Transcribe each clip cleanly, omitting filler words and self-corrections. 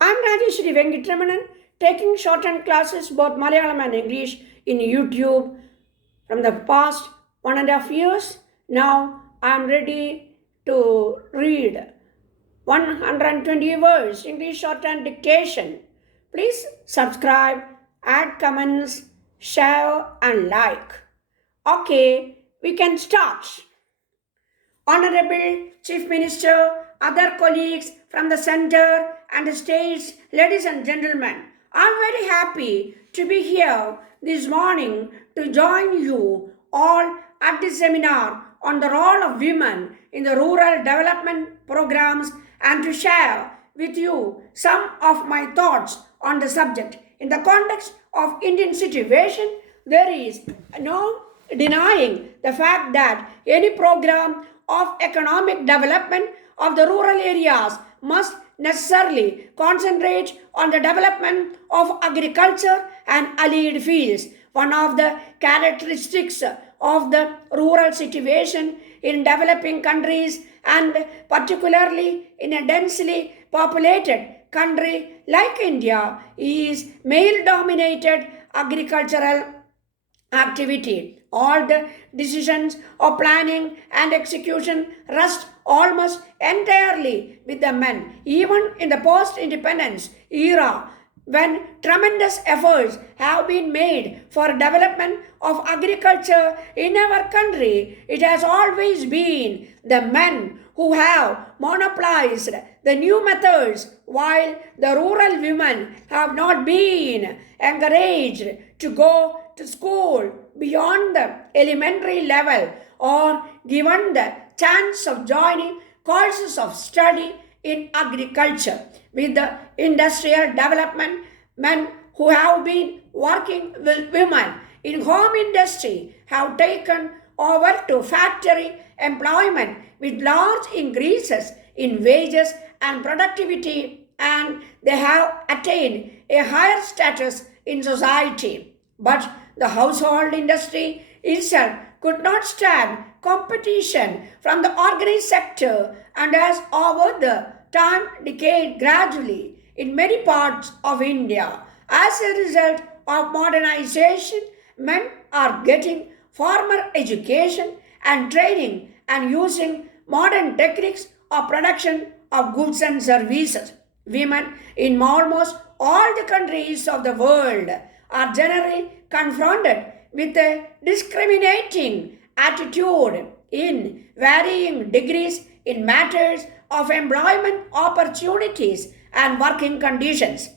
I'm Rajeswary Venkitaramanan, taking shorthand classes both Malayalam and English in YouTube from the past 1.5 years. Now I'm ready to read 120 words English shorthand dictation. Please subscribe, add comments, share, and like. Okay, we can start. Honorable Chief Minister, other colleagues from the center and the states, ladies and gentlemen, I'm very happy to be here this morning to join you all at this seminar on the role of women in the rural development programs and to share with you some of my thoughts on the subject. In the context of Indian situation, there is no denying the fact that any program of economic development of the rural areas must necessarily concentrate on the development of agriculture and allied fields. One of the characteristics of the rural situation in developing countries and particularly in a densely populated country like India is male dominated agricultural activity. All the decisions of planning and execution rest almost entirely with the men. Even in the post-independence era, when tremendous efforts have been made for development of agriculture in our country, it has always been the men who have monopolized the new methods, while the rural women have not been encouraged to go to school beyond the elementary level or given the chance of joining courses of study in agriculture. With the industrial development, men who have been working with women in home industry have taken over to factory employment with large increases in wages and productivity, and they have attained a higher status in society. But the household industry itself could not stand competition from the organized sector and has over the time decayed gradually in many parts of India. As a result of modernization, men are getting formal education and training and using modern techniques of production of goods and services. Women in almost all the countries of the world are generally confronted with a discriminating attitude in varying degrees in matters of employment opportunities and working conditions.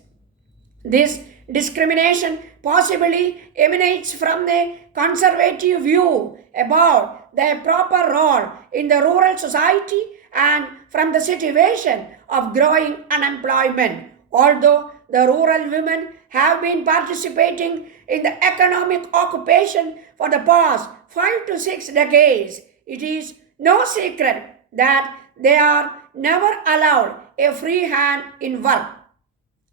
This discrimination possibly emanates from the conservative view about their proper role in the rural society and from the situation of growing unemployment. Although the rural women have been participating in the economic occupation for the past 5 to 6 decades, it is no secret that they are never allowed a free hand in work.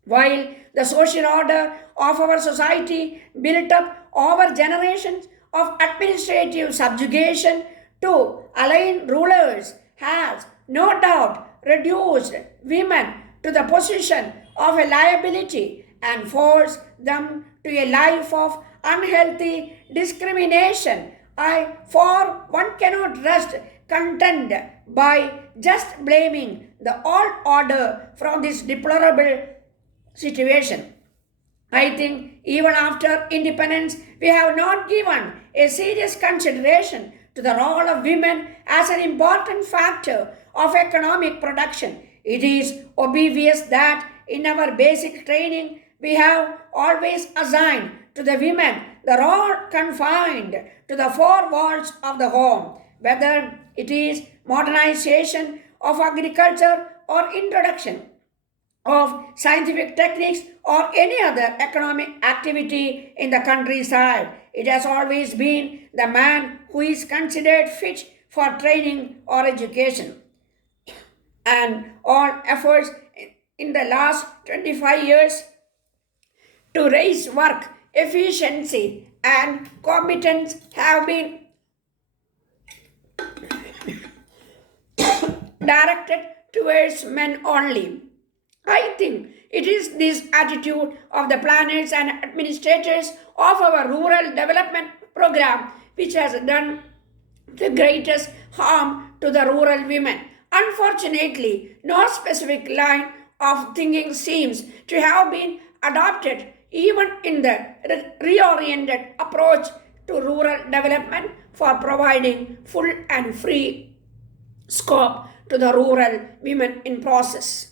While the social order of our society built up over generations of administrative subjugation to align rulers has no doubt reduced women to the position of a liability and forced them to a life of unhealthy discrimination. For one cannot rest content by just blaming the old order from this deplorable situation. I think even after independence, we have not given a serious consideration to the role of women as an important factor of economic production. It is obvious that in our basic training, we have always assigned to the women the role confined to the four walls of the home, whether it is modernization of agriculture or introduction of scientific techniques or any other economic activity in the countryside. It has always been the man who is considered fit for training or education. And all efforts in the last 25 years to raise work efficiency and competence have been directed towards men only. I think It is this attitude of the planners and administrators of our rural development program which has done the greatest harm to the rural women. Unfortunately, no specific line of thinking seems to have been adopted even in the reoriented approach to rural development for providing full and free scope to the rural women in process.